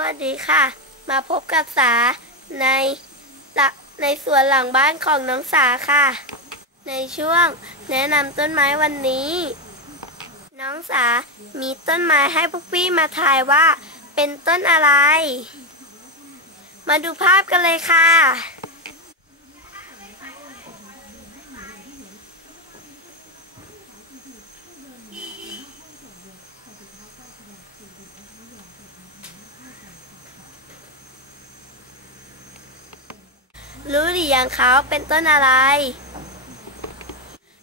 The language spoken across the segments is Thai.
วัสดีค่ะ มาพบกับสาในละในสวนหลังบ้านของน้องสาค่ะ ในช่วงแนะนำต้นไม้วันนี้ น้องสามีต้นไม้ให้พวกพี่มาถ่ายว่าเป็นต้นอะไร มาดูภาพกันเลยค่ะ รู้หรือยังเขาเป็นต้นอะไร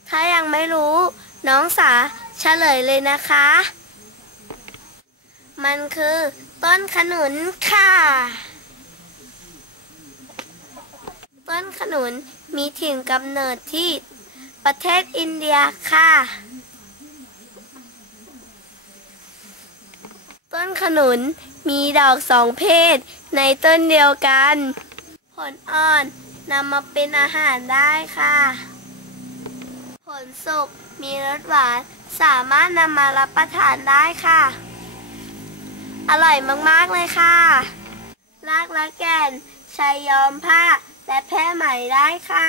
ถ้ายังไม่รู้ น้องสาเฉลยเลยนะคะ มันคือต้นขนุนค่ะ ต้นขนุนมีถิ่นกำเนิดที่ประเทศอินเดียค่ะ ต้นขนุนมีดอกสองเพศในต้นเดียวกัน ผลอ่อนนำมาเป็นอาหารได้ค่ะ ผลสุกมีรสหวาน สามารถนำมารับประทานได้ค่ะ อร่อยมากๆเลยค่ะ รากและแก่นใช้ย้อมผ้าและแพร่ไหมได้ค่ะ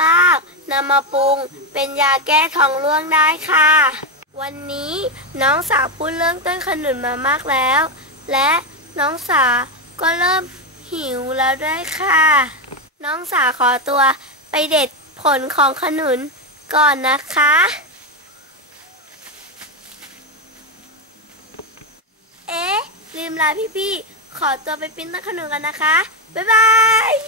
รากนำมาปรุงเป็นยาแก้ท้องร่วงได้ค่ะ วันนี้น้องสาวพูดเรื่องต้นขนุนมามากแล้ว และน้องสาวก็เริ่ม หิวแล้วด้วยค่ะ น้องสาขอตัวไปเด็ดผลของขนุนก่อนนะคะ เอ๊ะ ลืมลาพี่ๆ ขอตัวไปปิ้นต้นขนุนกันนะคะ บ๊ายบาย